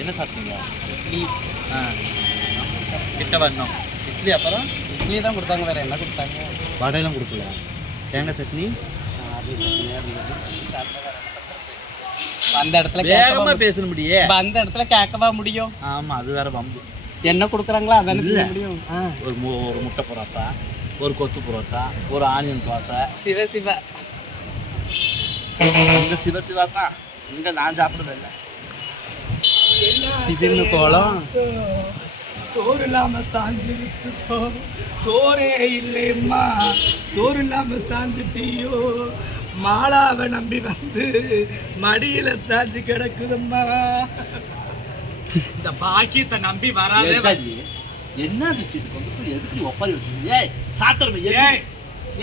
என்ன சாப்பிட்டீங்க? இட்லி. ஆ. கிட்ட வரணும். இட்லி அப்புறம்? இட்லி தான் கொடுத்தாங்க வேற என்ன கொடுத்தாங்க? வடையெல்லாம் கொடுக்கல. தேங்காய் சட்னி? அந்த இடத்துல கேட்கவா வேகமா முடியும்? பேசணும் முடியே. அந்த இடத்துல கேட்கவா முடியும்? ஆமா அது வேற வம்பு. என்ன கொடுக்குறாங்களோ அதானே முடியும். ஒரு ஒரு முட்டை பரோட்டா ஒரு கொத்து பரோட்டா ஒரு ஆனியன் தோசை. சிவ சிவ. இந்த சிவ சிவா தான். இங்க நான் சாப்பிடுறது இல்லை திடீர்னு கோலம். சோறு இல்லாம சாஞ்சிருச்சு சோறே இல்லையம்மா. சோறு இல்லாம சாஞ்சிட்டியோ. மாலாவை நம்பி வந்து மடியில சாஞ்சு கிடக்குதும்மா. இந்த பாக்கியத்தை நம்பி வராதே? என்ன விஷயத்துக்கு வந்து எதுக்கு ஒப்பாரி வச்சிருக்கீங்க? ஏய் சாத்திரமே ஏய்,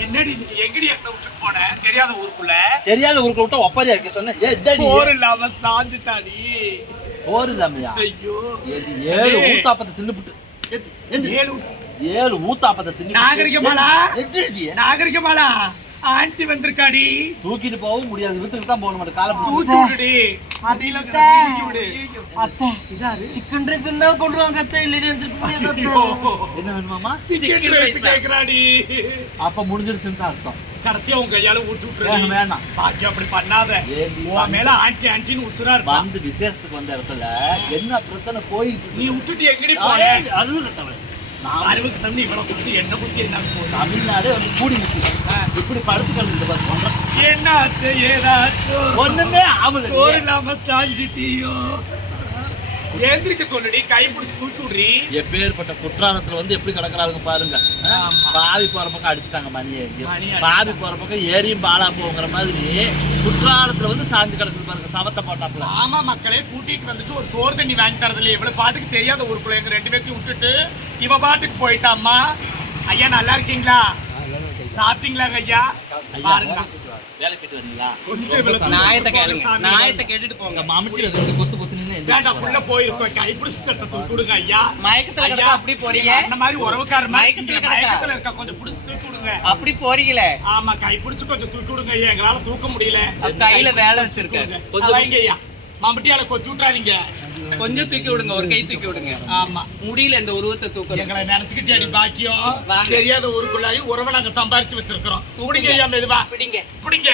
என்னடி எங்கடி என்ன விட்டுட்டு போன? தெரியாத ஊருக்குள்ள? தெரியாத ஊருக்கு விட்டா ஒப்பாரியா இருக்க? சொன்னேன் ஏய்? சோறு இல்லாம சாஞ்சிட்டாடி சோறு ஏது ஏழு. ஊத்தாப்பத்தை தின்னுபிட்டு. ஏழு ஏழு ஊத்தாப்பத்தை தின்னு? எந்திரிடி. நாகரிகமாலா? ஆண்டி வந்திருக்காடி. தூக்கிட்டு போகவும் முடியாது. வித்துக்கு தான் போகணும். மட்டும் காலை தூக்கி விடுடி சிக்கன் ரைஸ் என்ன அத்தை. இல்லைன்னு ஐயோ, என்ன வேணுமாமா சிக்கன் ரைஸ் கேக்குறாடி. அப்ப முடிஞ்சிருச்சுன்னு தான் அர்த்தம். கடைசியா உன் கையால ஊட்டி விட்டுறடி வேணாம் பாக்கி அப்படி பண்ணாத. உன் மேல ஆண்டி ஆண்டின்னு உசுரா இருப்பா. வந்து விசேஷத்துக்கு வந்த இடத்துல என்ன பிரச்சனை போயிட்டு நீ? விட்டுட்டு எங்கடி ஆ, அருள் கட்டவன். நான் அறிவுக்கு தம்பி இவ்வளவு குத்தி என்ன குத்தி என்ன தமிழ்நாடே வந்து கூடி நிற்குது இப்படி படுத்து கலந்து சொல்றேன். என்னாச்சு ஏதாச்சோ? ஒண்ணுமே சோறு இல்லாம சாஞ்சிட்டியோ? ஏந்திரிக்க சொல்லுடி கை பிடிச்சி தூக்கி விடுறி. எப்பேற்பட்ட குற்றாலத்துல வந்து எப்படி கிடக்குறாங்க பாருங்க. ஆமா. பாவி போற பக்கம் அடிச்சிட்டாங்க மணியை. மணி பாவி போற பக்கம் ஏரியும் பாலா போங்கிற மாதிரி குற்றாலத்துல வந்து சாஞ்சு கிடக்குது பாருங்க சவத்தை போட்டாப்புல. ஆமா மக்களே கூட்டிட்டு வந்துட்டு ஒரு சோறு தண்ணி வாங்கி தரதில்ல இவ்வளவு பாட்டுக்கு தெரியாத ஊருக்குள்ள எங்க ரெண்டு பேர்த்தையும் விட்டுட்டு இவ பாட்டுக்கு போயிட்டாம்மா. ஐயா நல்லா இருக்கீங்களா? சாப்பிட்டீங்களா ஐயா? பாருங்க. வேலை போயிட்டு வரீங்களா? கொஞ்சம் நாயத்தை கேளுங்க. நாயத்தை கேட்டுட்டு போங்க. உங்க மாமிட்டி ரெண்டு கொத்து கொத்து புள்ள போயிருக்கோம். கை பிடிச்சி தட்ட தூக்கி விடுங்க ஐயா. மயக்கத்துல ஐயா, கிடக்க அப்படி போறீங்க? அந்த மாதிரி உறவுக்கார மயக்கத்துல? மயக்கத்துல இருக்க? கொஞ்சம் பிடிச்சி தூக்கி விடுங்க. அப்படி போறீங்களே? ஆமா கை பிடிச்சு கொஞ்சம் தூக்கி விடுங்க ஐயா. எங்களால தூக்க முடியல. கையில வேலை வச்சிருக்காரு. கொஞ்சம் வைங்க ஐயா. மம்பட்டியால கொச்சு விட்டுறாதீங்க. கொஞ்சம் தூக்கி விடுங்க ஒரு கை தூக்கி விடுங்க. ஆமா. முடியல இந்த உருவத்தை தூக்க எங்களை நினைச்சுக்கிட்டே அடி பாக்கியம். தெரியாத ஊருக்குள்ளாயும் உறவை நாங்க சம்பாரிச்சு வச்சிருக்கிறோம். பிடிங்க. ஐயா மெதுவா. பிடிங்க. பிடிங்க.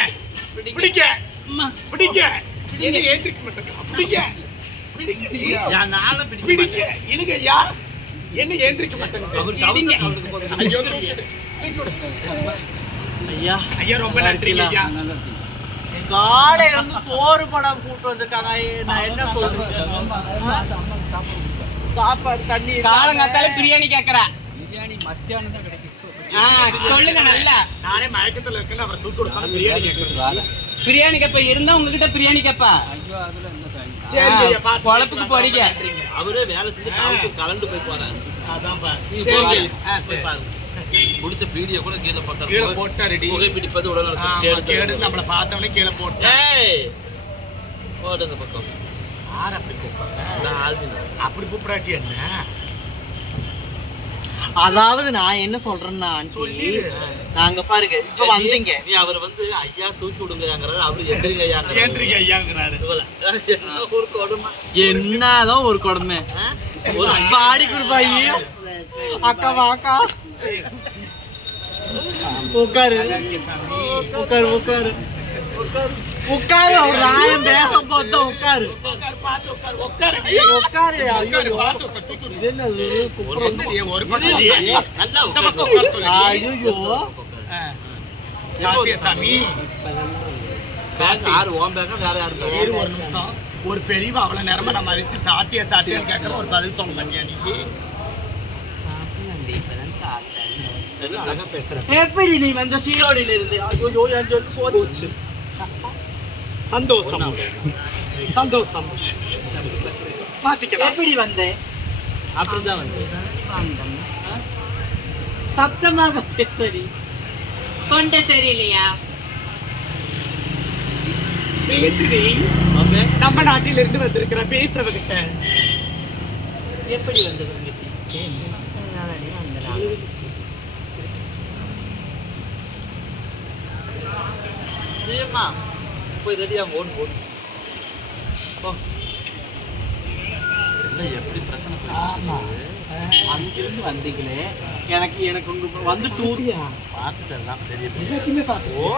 பிடிங்க. பிடிங்க. அம்மா. பிடிங்க. என்ன ஏந்திரிக்க மாட்டேங்க பிடிங்க. என்ன ஏந்திரிக்க மாட்டேங்க ரொம்ப நன்றி ஐயா. காலையில இருந்து சோறு படம் கூட்டு வந்திருக்காங்க. நான் என்ன சாப்பாடு தண்ணி காலங்காத்தால பிரியாணி கேக்குறேன் பிரியாணி மத்தியானம் தான் கிடைக்கும் சொல்லுங்க நல்லா. நானே மயக்கத்துல இருக்கேன்னு அவரை தூக்கி பிரியாணி கேட்கணும் பிரியாணி கேப்ப இருந்தா உங்ககிட்ட பிரியாணி கேப்பா. ஐயா பார்த்து பொழப்புக்கு நன்றிங்க. அவரே வேலை செஞ்சு காசு கலந்து போய் போறாரு. அதான்ப்பா. பாருங்க. முடிச்ச வீடியோ கூட கீழே போட்டாரு கீழே போட்டாருடி. புகைப்பிடிப்பது உடல் கேடு நம்மள பார்த்தவனே கீழே போட்டா ஏய்! போடு அந்த பக்கம். யார் அப்படி கூப்பிடுறாங்க? அப்படி கூப்பிடாட்டி என்ன? அதாவது நான் என்ன சொல்றேன்னா சொல்லி நாங்க பாருங்க இப்ப வந்தீங்க. நீ அவர் வந்து ஐயா தூக்கி விடுங்கிறாங்கிறது அவரு எந்திரிங்க ஐயா ஏந்திரிக்க ஐயாங்கிறாரு. என்ன ஒரு கொடுமை. என்னதான் ஒரு கொடுமை. ஒரு பாடி கொடுப்பாயி அக்கா வாக்கா. உட்காரு. உட்காரு உட்காரு. உட்காரு. பேச உட்காரு. உட்காரு, பார்த்து உட்காரு, உட்காரு. உட்காரு உட்காரு, ஒரு நிமிஷம். ஒரு பெரியவ அவ்வளவு நேரமா நம்ம அடிச்சு சாட்டியா சாட்டியான்னு கேட்கற ஒரு பதில் சொல்ல மாட்டியா நீ? எப்படி நீ வந்த சீரோடியில இருந்து ஐயோ என் சொல்லு போச்சு. சந்தோஷம். சந்தோஷம். மாத்திக்கலாம். எப்படி வந்த? அப்படிதான் வந்து சத்தமாக பேசடி தொண்டை சரியில்லையா? பேசுடி நம்ம நாட்டில இருந்து வந்திருக்கிற பேசுறவகிட்ட எப்படி வந்தது சரிம்மா போய் ரெடியா ஓடு ஓடு. போ. இதுல எப்படி பிரச்சனை அங்கிருந்து வந்தீங்களே. எனக்கு எனக்கு உங்க வந்து டூர் பார்த்துட்டெல்லாம் பெரிய எல்லாத்தையுமே பார்த்து ஓ.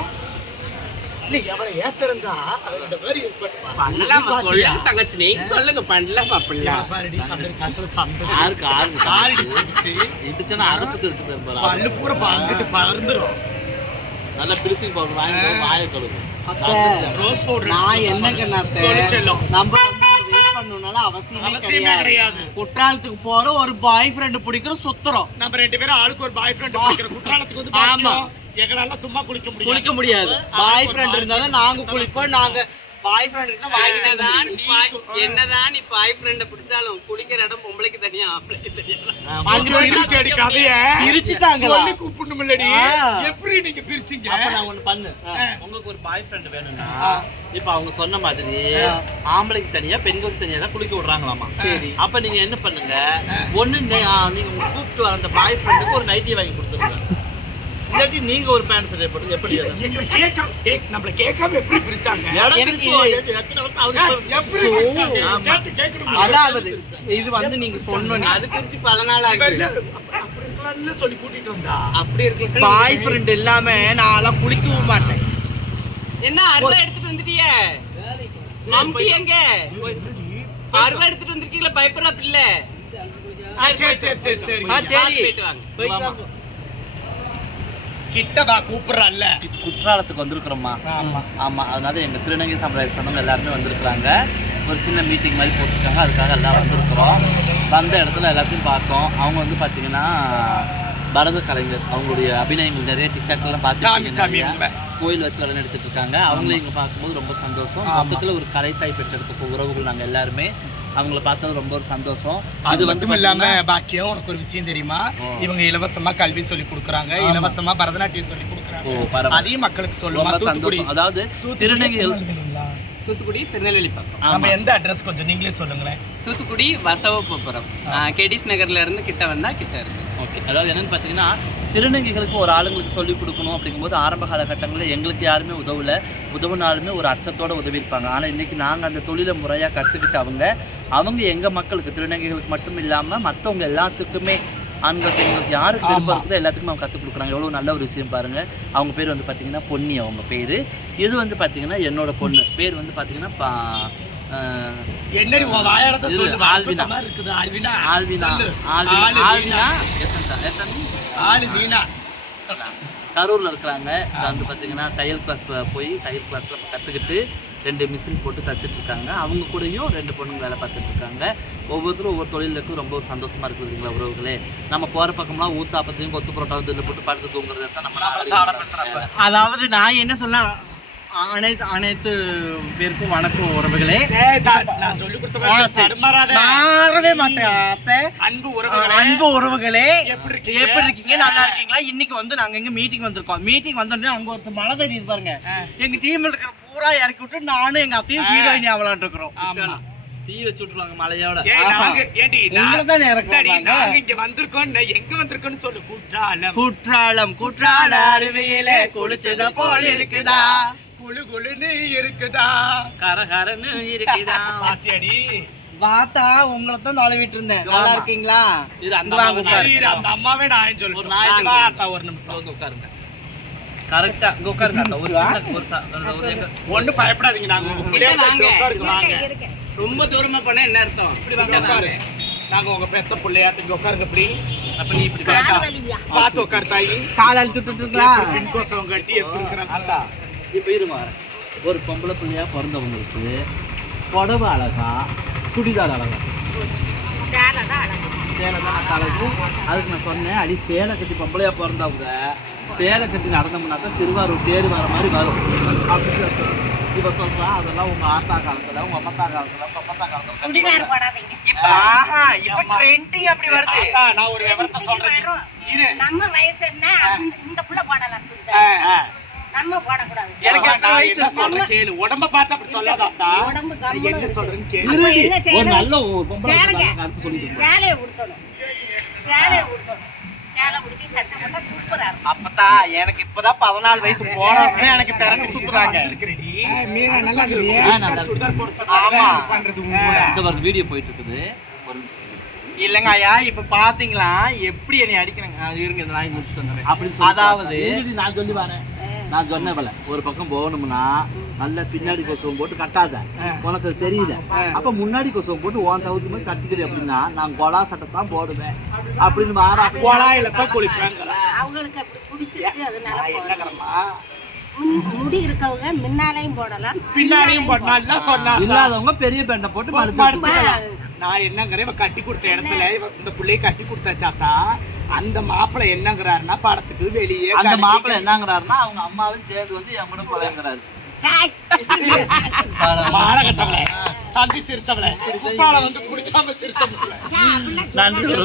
இல்ல ஏத்திருந்தா இந்த மாதிரி. பண்ணலாமா சொல்லுங்க தங்கச்சி நீங்க சொல்லுங்க பண்ணலாமா அப்படிலாம். யாருக்கு இடிச்சு, இடிச்சுன்னா அடுப்பு தெரிச்சு பல்லு பூரா பங்கிட்டு பறந்துரும். நல்லா பிரிச்சு போடுற வாங்கி வாய கழுவு ரோஸ் powder நான் என்னங்க. நம்ம பண்ணணும்னால அவசியமே கிடையாது. குற்றாலத்துக்கு போறோம் ஒரு பாய் ஃப்ரெண்ட் பிடிக்கிறோம் சுத்துறோம் நம்ம ரெண்டு பேரும் ஆளுக்கு ஒரு பாய் ஃப்ரெண்ட் குளிக்கிற குற்றாலத்துக்கு வந்து ஆமா. எங்களால சும்மா குளிக்க முடியாது. குளிக்க முடியாது. பாய் ஃப்ரெண்ட் இருந்தா நாங்க குளிப்போம். நாங்க பாய் ஃப்ரெண்ட் இருந்தா என்னதான் நீ பாய்- சொல்லு. என்னதான் நீ பாய் ஃப்ரெண்ட பிடிச்சாலும் குளிக்கிற இடம் பொம்பளைக்கு தனியா ஆம்பளைக்கு தனியா கதைய. பிரிச்சுட்டாங்களா? சொல்லி கூப்பிடணுமில்லடி. ஆ. எப்படி நீங்க பிரிச்சீங்க அப்ப நான் ஒண்ணு பண்ணு உங்களுக்கு ஒரு பாய் ஃப்ரெண்ட் வேணும்னா இப்ப அவங்க சொன்ன மாதிரி ஆம்பளைக்கு தனியா பெண்களுக்கு தனியா தான் குளிக்க விடுறாங்களாமா சரி. அப்ப நீங்க என்ன பண்ணுங்க ஒண்ணு நீங்க உங்க கூப்பிட்டு வர அந்த பாய் ஃப்ரெண்டுக்கு ஒரு நைட்டி வாங்கி கொடுத்துருங்க இல்லாட்டி நீங்க ஒரு பேண்ட் சட்டை போட்டு எப்படி நம்மள கேட்காம எப்படி பிரிச்சாங்க? பிரிச்சு. அதாவது இது வந்து நீங்க சொன்னோம் அது நாள் இவன் ஆகுது. இல்ல, அப்படி இருக்கலாம்னு சொல்லி கூட்டிட்டு வந்தா? அப்படி இருக்கு பாய் ஃப்ரெண்ட் இல்லாம நான் குளிக்கவும் மாட்டேன். என்ன அருவா எடுத்துட்டு வந்துட்டிய? மம்டி எங்க? அருவா எடுத்துட்டு வந்திருக்கீங்களா பயப்படுறா பிள்ளை. சரி சரி சரி போயிட்டு வாங்க. கிட்டவா கூப்பிடுறான்ல. குற்றாலத்துக்கு வந்திருக்கிறோம்மா. ஆமா. ஆமா அதனால எங்க திருநங்கை சமுதாய சொந்தங்க எல்லாருமே வந்திருக்கிறாங்க. ஒரு சின்ன மீட்டிங் மாதிரி போட்டிருக்காங்க அதுக்காக எல்லாம் வந்திருக்கிறோம். வந்த இடத்துல எல்லாத்தையும் பார்த்தோம். அவங்க வந்து பாத்தீங்கன்னா பரத கலைஞர் அவங்களுடைய அபிநயங்கள் நிறைய டிக்டாக்லாம் பார்த்து. கோயில் வச்சு வேலை எடுத்துட்டு இருக்காங்க. அவங்களையும் இங்க பார்க்கும்போது ரொம்ப சந்தோஷம். மொத்தத்துல ஒரு கலைத்தாய் பெற்றெடுத்த உறவுகள் நாங்க எல்லாருமே. அவங்கள பார்த்தது ரொம்ப ஒரு சந்தோஷம். அது மட்டும் இல்லாம பாக்கியம் உனக்கு ஒரு விஷயம் தெரியுமா. இவங்க இலவசமா கல்வி சொல்லி கொடுக்குறாங்க இலவசமா பரதநாட்டியம் சொல்லி கொடுக்குறாங்க. அதையும் மக்களுக்கு தூத்துக்குடி. சந்தோஷம். அதாவது திருநங்கைகள் தூத்துக்குடி திருநெல்வேலி பக்கம். நம்ம எந்த அட்ரஸ் கொஞ்சம் நீங்களே சொல்லுங்களேன். தூத்துக்குடி வசவப்புறம் கெடிஸ் நகர்ல இருந்து கிட்ட வந்தா கிட்ட இருக்கு ஓகே அதாவது என்னன்னு பார்த்தீங்கன்னா திருநங்கைகளுக்கு ஒரு ஆளுங்களுக்கு சொல்லிக் கொடுக்கணும் அப்படிங்கும்போது ஆரம்ப காலகட்டங்களில் எங்களுக்கு யாருமே உதவல. உதவுனாலுமே ஒரு அச்சத்தோட உதவி இருப்பாங்க ஆனால் இன்னைக்கு நாங்கள் அந்த தொழிலை முறையாக கற்றுக்கிட்டு அவங்க அவங்க எங்கள் மக்களுக்கு திருநங்கைகளுக்கு மட்டும் இல்லாமல் மற்றவங்க எல்லாத்துக்குமே ஆண்கள் பெண்கள் யாருக்கு விருப்பம் இருக்குதோ எல்லாத்துக்குமே அவங்க கற்றுக் கொடுக்குறாங்க. எவ்வளோ நல்ல ஒரு விஷயம் பாருங்க. அவங்க பேர் வந்து பார்த்தீங்கன்னா பொன்னி அவங்க பேர். இது வந்து பார்த்தீங்கன்னா என்னோட பொண்ணு. பேர் வந்து பார்த்தீங்கன்னா பா என்னடி உன் வாயாடத்தை சொல்லு. ஆல்வினா. இருக்குது கரூரில் இருக்கிறாங்க. வந்து பார்த்தீங்கன்னா தையல் கிளாஸ் போய் தையல் கிளாஸில் கற்றுக்கிட்டு ரெண்டு மிஷின் போட்டு தச்சுட்டு இருக்காங்க. அவங்க கூடயும் ரெண்டு பொண்ணுங்க வேலை பார்த்துட்டு இருக்காங்க. ஒவ்வொருத்தரும் ஒவ்வொரு தொழிலுக்கும் ரொம்ப சந்தோஷமா இருக்குது இல்லைங்களா உறவுகளே? நம்ம போகிற பக்கம்லாம் ஊத்தாப்பத்தையும் கொத்து புரோட்டாவும் இதில் போட்டு படுத்து தூங்குறது தான் நம்ம. அதாவது நான் என்ன சொல்ல அனைத்து அனைத்து பேருக்கும் வணக்கம் உறவுகளே. தா- நான் சொல்லி. மாறவே மாட்டேன். அன்பு உறவுகளே. அன்பு உறவுகளே. எப்படி இருக்கீங்க? எப்படி இருக்கீங்க? நல்லா இருக்கீங்களா? இன்னைக்கு வந்து நாங்க எங்க மீட்டிங் வந்திருக்கோம். மீட்டிங் வந்தோடனே அங்க ஒருத்தர் மழை தெரியுது பாருங்க. எங்க டீம்ல இருக்கிற பூரா இறக்கி விட்டு நானும் எங்க அத்தையும் ஹீரோயினி ஆகலான் இருக்கிறோம் ஆமா. டீ வச்சு வந்தாங்க. நாங்க இங்க வந்திருக்கோம் எங்க வந்திருக்கோம்னு சொல்லு. குற்றாலம். குற்றாலம் குற்றால அருவியில குளிச்சத போல் இருக்குதா? குளு குளுன்னு இருக்குதா? கரகரன்னு இருக்குதா? பாத்தியாடி. வாத்தா உங்களை தான் இருந்தேன் நல்லா ஆமா. இருக்கீங்களா? இது அந்த இங்க வாங்க அம்மா உட்காரு. சரி, அந்த அம்மாவே நான் ஒரு சொல்லுவேன் நாய் பாத்தா ஒரு நிமிஷம். வந்து உட்காருங்க. கரெக்டா இங்க உட்காருங்க. ஒரு சின்ன ஒரு பயப்படாதீங்க நாங்க. உட்காருங்க வாங்க. ரொம்ப தூரமா போனா என்ன அர்த்தம்? இப்படி வாங்க உட்காரு. நாங்க உங்க பெத்த பிள்ளையாட்டு இங்க உட்காருங்க இப்படி. அப்ப நீ இப்படி பார்த்து உட்காரு தாயி. கால் அழுத்துட்டு இருக்கீங்களா பின்கோசம் கட்டி எப்படி இருக்கிறாங்க இப்போ வரேன் ஒரு பொம்பளை பிள்ளையா பிறந்தவங்களுக்கு புடவை அழகா சுடிதார் அழகா. சேலை தான் அழகு. அதுக்கு நான் சொன்னேன் அடி சேலை கட்டி பொம்பளையா பிறந்தவங்க சேலை கட்டி நடந்தோம்னா தான் திருவாரூர் தேர் வர மாதிரி வரும். அப்படின்னு சொன்னேன். இப்ப சொல்றா அதெல்லாம் உங்க ஆத்தா காலத்துல உங்க அம்மத்தா காலத்துல உங்க அப்பத்தா காலத்துல இப்ப ஆஹா இப்ப ட்ரெண்டிங் அப்படி வருது. நான் ஒரு விவரத்தை சொல்றேன். நம்ம வயசு என்ன? இந்த புள்ள போடலாம். நம்ம போடக்கூடாது. எனக்கு நான் எத்தனை வயசு சொல்றேன் கேளு உடம்ப பார்த்து அப்படி சொல்லாதாத்தா உடம்பு நான் கம்முனு என்ன. சொல்றேன்னு கேளு. ஒரு? நல்ல ஒரு பொம்பளை. கருத்து சொல்லிட்டு சேலையை உடுத்தணும். சேலையை உடுத்தணும். அப்பதா எனக்கு இப்பதான் பதினாலு வயசு போன வருஷம் எனக்கு பிறகு சுத்துறாங்க. ஆமா. இந்த ஒரு வீடியோ போயிட்டு இருக்குது. இல்லைங்க ஐயா இப்ப பாத்தீங்களா? எப்படி என்னை அடிக்கிறாங்க இருங்க நாய் முடிச்சுட்டு வந்துடுறேன். அதாவது நான் சொல்லி வரேன். நான் சொன்னேன் போல ஒரு பக்கம் போகணும்னா நல்ல பின்னாடி கொசுவம் போட்டு கட்டாத. உனக்கு தெரியல. அப்ப முன்னாடி கொசுவம் போட்டு ஓன் தவிர்த்து மாதிரி கட்டிக்கிறேன் அப்படின்னா நான் கொலா சட்டை தான் போடுவேன். அப்படின்னு வாரா குழாயில தான் குளிப்பாங்க அவங்களுக்கு அப்படி பிடிச்சிருக்கு அதனால முடி இருக்கவங்க முன்னாலையும் போடலாம் பின்னாடியும் போட்டு நல்லா சொன்னாங்க. இல்லாதவங்க பெரிய பேண்டை போட்டு மடிச்சு. நான் என்னங்கிறேன் இவ கட்டி கொடுத்த இடத்துல இந்த பிள்ளைய கட்டி கொடுத்தாச்சாத்தா அந்த மாப்பிள்ளை என்னங்கிறாருன்னா படத்துக்கு வெளியே அந்த மாப்பிள்ளை என்னங்கிறாருன்னா அவங்க அம்மாவும் சேர்ந்து வந்து என் கூட. மானகட்டவளே சந்தி சிரிச்சவளே வந்து குடிக்காம சிரிச்சவளே நன்றி.